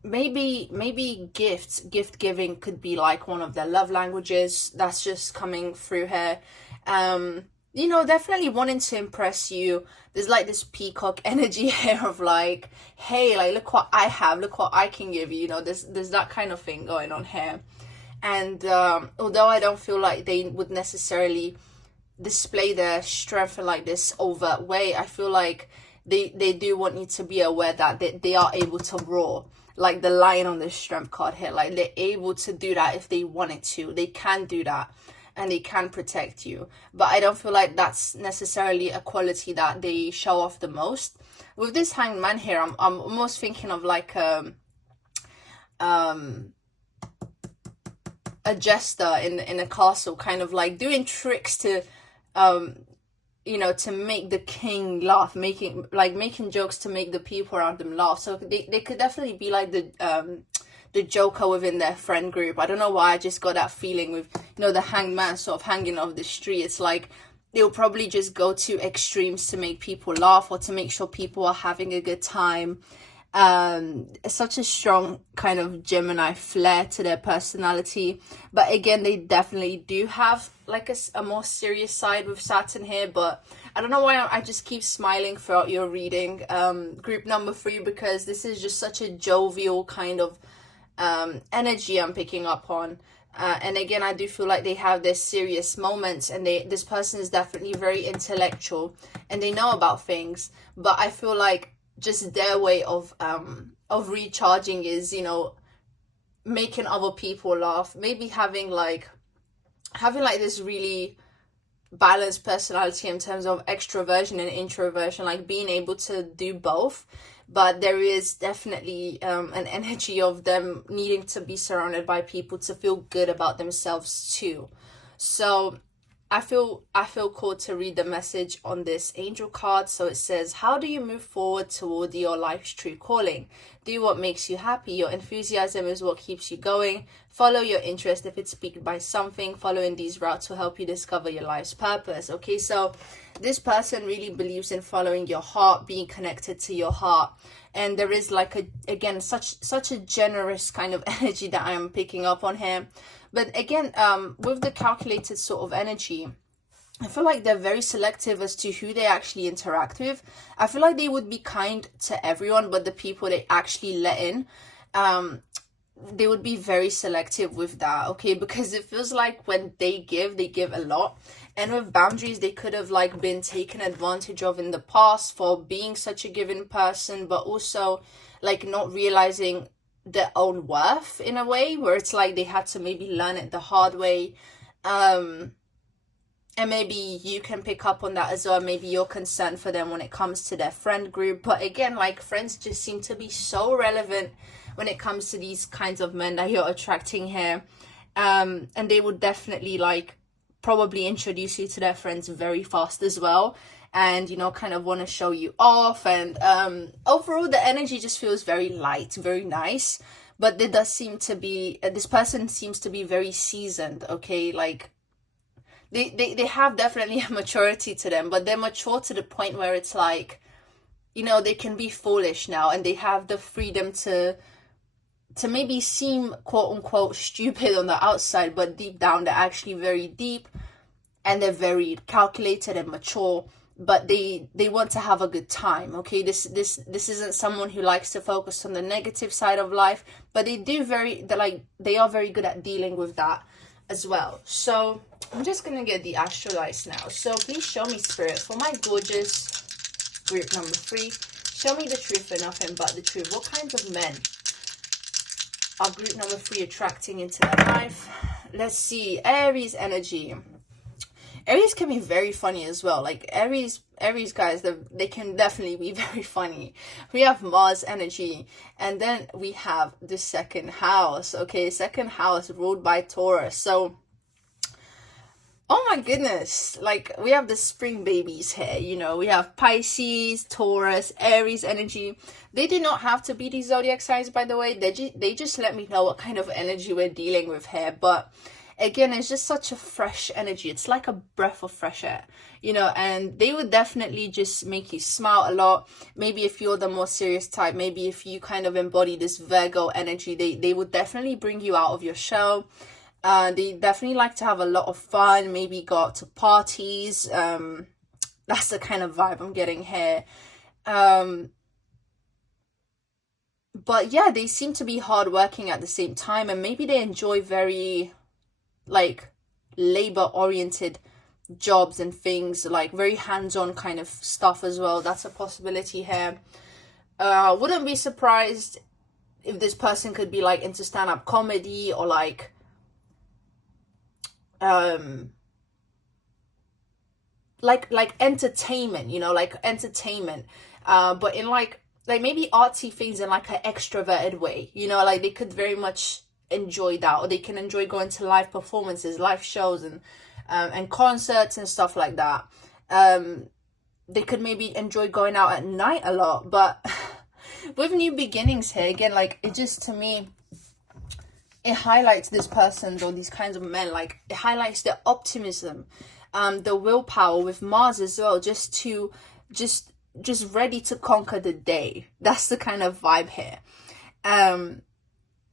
Maybe gift giving could be like one of their love languages. That's just coming through here. You know, definitely wanting to impress you. There's like this peacock energy here of like, hey, like, look what I have, look what I can give you. You know, there's that kind of thing going on here. And although I don't feel like they would necessarily display their strength in like this overt way, I feel like they do want you to be aware that they are able to roar. Like the lion on the strength card here, like they're able to do that if they wanted to. They can do that, and they can protect you. But I don't feel like that's necessarily a quality that they show off the most. With this Hanged Man here, I'm almost thinking of like a jester in a castle, kind of like doing tricks to you know, to make the king laugh, making jokes to make the people around them laugh. So they could definitely be like the Joker within their friend group. I don't know why I just got that feeling with, you know, the Hanged Man sort of hanging off the street. It's like they'll probably just go to extremes to make people laugh or to make sure people are having a good time. Such a strong kind of Gemini flair to their personality. But again, they definitely do have like a more serious side with Saturn here. But I don't know why I just keep smiling throughout your reading, group number 3, because this is just such a jovial kind of energy I'm picking up on. And again, I do feel like they have their serious moments, and this person is definitely very intellectual and they know about things. But I feel like just their way of recharging is, you know, making other people laugh, maybe having like this really balanced personality in terms of extroversion and introversion, like being able to do both. But there is definitely an energy of them needing to be surrounded by people to feel good about themselves too. So I feel called to read the message on this angel card. So it says, how do you move forward toward your life's true calling? Do what makes you happy. Your enthusiasm is what keeps you going. Follow your interest if it's piqued by something. Following these routes will help you discover your life's purpose. Okay, so this person really believes in following your heart, being connected to your heart. And there is like again such a generous kind of energy that I am picking up on here. But again, with the calculated sort of energy, I feel like they're very selective as to who they actually interact with. I feel like they would be kind to everyone, but the people they actually let in, they would be very selective with that, okay? Because it feels like when they give a lot. And with boundaries, they could have like been taken advantage of in the past for being such a giving person, but also like not realizing their own worth in a way, where it's like they had to maybe learn it the hard way. And maybe you can pick up on that as well. Maybe you're concerned for them when it comes to their friend group. But again, like, friends just seem to be so relevant when it comes to these kinds of men that you're attracting here. And they would definitely like probably introduce you to their friends very fast as well, and, you know, kind of want to show you off. And overall the energy just feels very light, very nice. But there does seem to be this person seems to be very seasoned, okay? Like they have definitely a maturity to them, but they're mature to the point where it's like, you know, they can be foolish now, and they have the freedom to maybe seem quote unquote stupid on the outside, but deep down they're actually very deep and they're very calculated and mature. But they want to have a good time, okay? This isn't someone who likes to focus on the negative side of life, but they are very good at dealing with that as well. So I'm just gonna get the astrolites now. So please show me, spirit, for my gorgeous group number 3, Show me the truth and nothing but the truth. What kinds of men are group number 3 attracting into their life? Let's see. Aries energy. Aries can be very funny as well. Like Aries guys, they can definitely be very funny. We have Mars energy, and then we have the second house. Okay, second house ruled by Taurus. So, oh my goodness, like we have the spring babies here, you know, we have Pisces, Taurus, Aries energy. They do not have to be these zodiac signs, by the way. They just let me know what kind of energy we're dealing with here. But again, it's just such a fresh energy. It's like a breath of fresh air, you know, and they would definitely just make you smile a lot. Maybe if you're the more serious type, maybe if you kind of embody this Virgo energy, they would definitely bring you out of your shell. They definitely like to have a lot of fun, maybe go out to parties. That's the kind of vibe I'm getting here. But yeah, they seem to be hardworking at the same time, and maybe they enjoy very like labor oriented jobs and things, like very hands-on kind of stuff as well. That's a possibility here. Wouldn't be surprised if this person could be like into stand-up comedy or like entertainment, you know, like entertainment, but in like maybe artsy things in like an extroverted way, you know, like they could very much enjoy that, or they can enjoy going to live performances, live shows, and concerts and stuff like that. They could maybe enjoy going out at night a lot. But with new beginnings here, again, like it just, to me, it highlights this person's, or these kinds of men, like it highlights their optimism, the willpower with Mars as well, just ready to conquer the day. That's the kind of vibe here.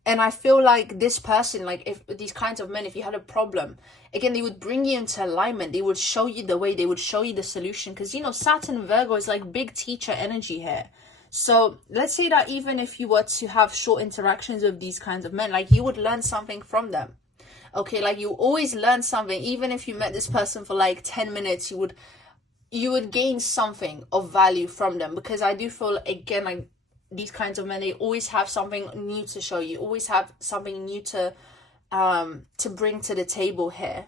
And I feel like this person, like if these kinds of men, if you had a problem, again, they would bring you into alignment. They would show you the way. They would show you the solution. Because, you know, Saturn Virgo is like big teacher energy here. So let's say that even if you were to have short interactions with these kinds of men, like you would learn something from them. Okay, like you always learn something. Even if you met this person for like 10 minutes, you would gain something of value from them. Because I do feel, again, like these kinds of men, they always have something new to show you, always have something new to bring to the table here.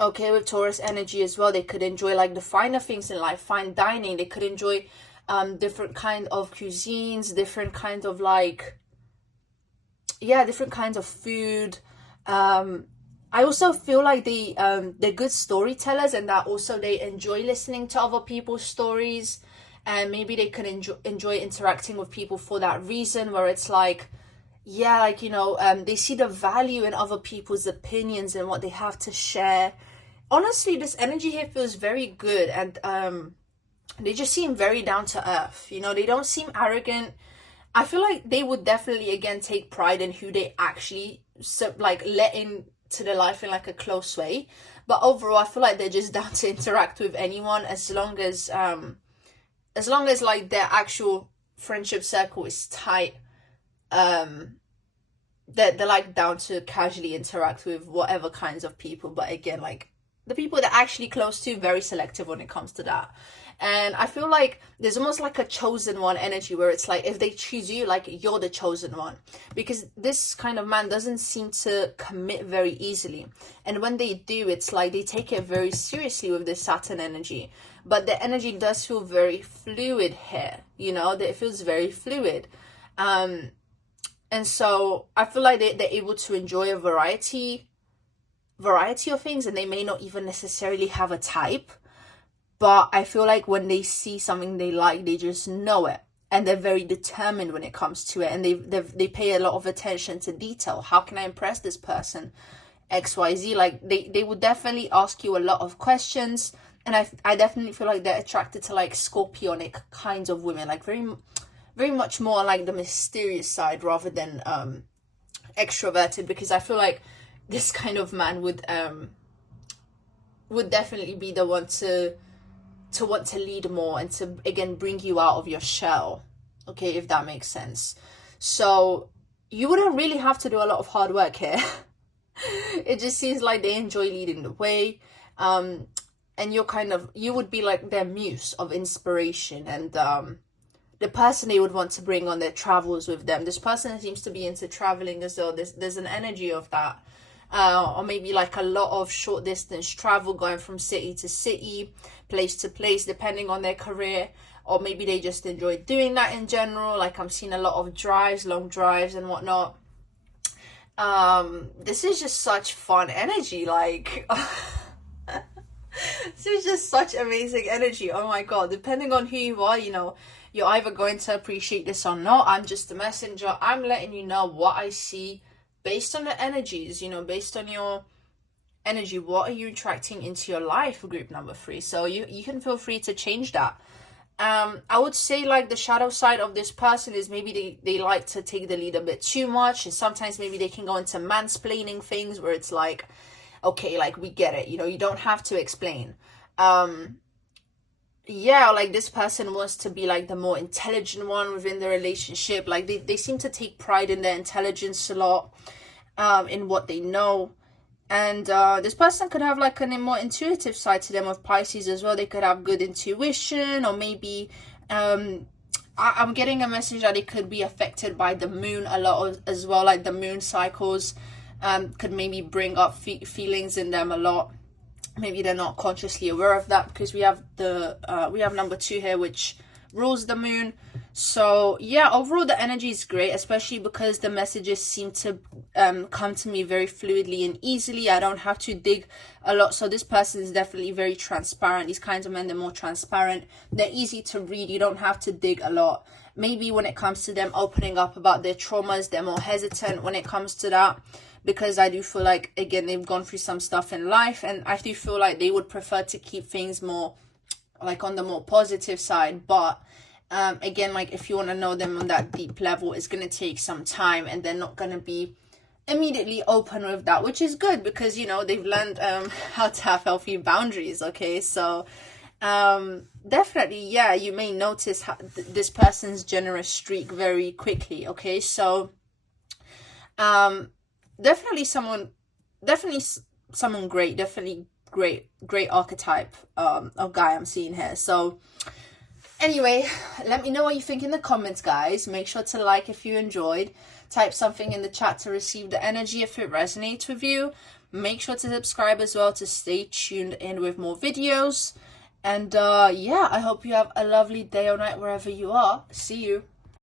Okay, with Taurus energy as well, they could enjoy like the finer things in life, fine dining. They could enjoy different kind of cuisines, different kinds of like, yeah, different kinds of food. I also feel like they're good storytellers, and that also they enjoy listening to other people's stories. And maybe they can enjoy interacting with people for that reason, where it's like, yeah, like, you know, they see the value in other people's opinions and what they have to share. Honestly, this energy here feels very good, and they just seem very down to earth. You know, they don't seem arrogant. I feel like they would definitely, again, take pride in who they actually let into their life in like a close way. But overall, I feel like they're just down to interact with anyone, as long as like their actual friendship circle is tight. They're like down to casually interact with whatever kinds of people. But again, like the people they're actually close to, very selective when it comes to that. And I feel like there's almost like a chosen one energy, where it's like if they choose you, like you're the chosen one. Because this kind of man doesn't seem to commit very easily. And when they do, it's like they take it very seriously with this Saturn energy. But the energy does feel very fluid here, you know, it feels very fluid. And so I feel like they're able to enjoy a variety of things, and they may not even necessarily have a type. But I feel like when they see something they like, they just know it. And they're very determined when it comes to it. And they pay a lot of attention to detail. How can I impress this person? XYZ. Like they would definitely ask you a lot of questions. And I definitely feel like they're attracted to like scorpionic kinds of women. Like very, very much more like the mysterious side rather than extroverted. Because I feel like this kind of man would definitely be the one to want to lead more, and to, again, bring you out of your shell. Okay, if that makes sense. So you wouldn't really have to do a lot of hard work here. It just seems like they enjoy leading the way. and you would be like their muse of inspiration, and the person they would want to bring on their travels with them. This person seems to be into traveling as well. There's an energy of that. Or maybe like a lot of short distance travel, going from city to city, place to place, depending on their career. Or maybe they just enjoy doing that in general. Like I'm seeing a lot of drives, long drives and whatnot. This is just such fun energy. Like this is just such amazing energy. Oh my god, depending on who you are, you know, you're either going to appreciate this or not. I'm just a messenger. I'm letting you know what I see based on the energies, you know, based on your energy. What are you attracting into your life for group number 3? So you can feel free to change that. I would say like the shadow side of this person is maybe they like to take the lead a bit too much, and sometimes maybe they can go into mansplaining things where it's like, okay, like we get it, you know, you don't have to explain. Yeah, like this person wants to be like the more intelligent one within the relationship. Like they seem to take pride in their intelligence a lot, in what they know. And this person could have like a more intuitive side to them, of Pisces as well. They could have good intuition, or maybe I'm getting a message that it could be affected by the moon a lot as well. Like the moon cycles could maybe bring up feelings in them a lot. Maybe they're not consciously aware of that, because we have number 2 here, which rules the moon. So yeah, overall the energy is great, especially because the messages seem to come to me very fluidly and easily. I don't have to dig a lot. So this person is definitely very transparent. These kinds of men, they're more transparent. They're easy to read. You don't have to dig a lot. Maybe when it comes to them opening up about their traumas, they're more hesitant when it comes to that, because I do feel like, again, they've gone through some stuff in life, and I do feel like they would prefer to keep things more like on the more positive side. But again, like if you want to know them on that deep level, it's going to take some time, and they're not going to be immediately open with that, which is good, because, you know, they've learned how to have healthy boundaries. Okay, so definitely, yeah, you may notice how this person's generous streak very quickly. Okay, so definitely someone great, definitely great archetype of guy I'm seeing here. So anyway, let me know what you think in the comments, guys. Make sure to like if you enjoyed. Type something in the chat to receive the energy if it resonates with you. Make sure to subscribe as well to stay tuned in with more videos. And yeah, I hope you have a lovely day or night wherever you are. See you.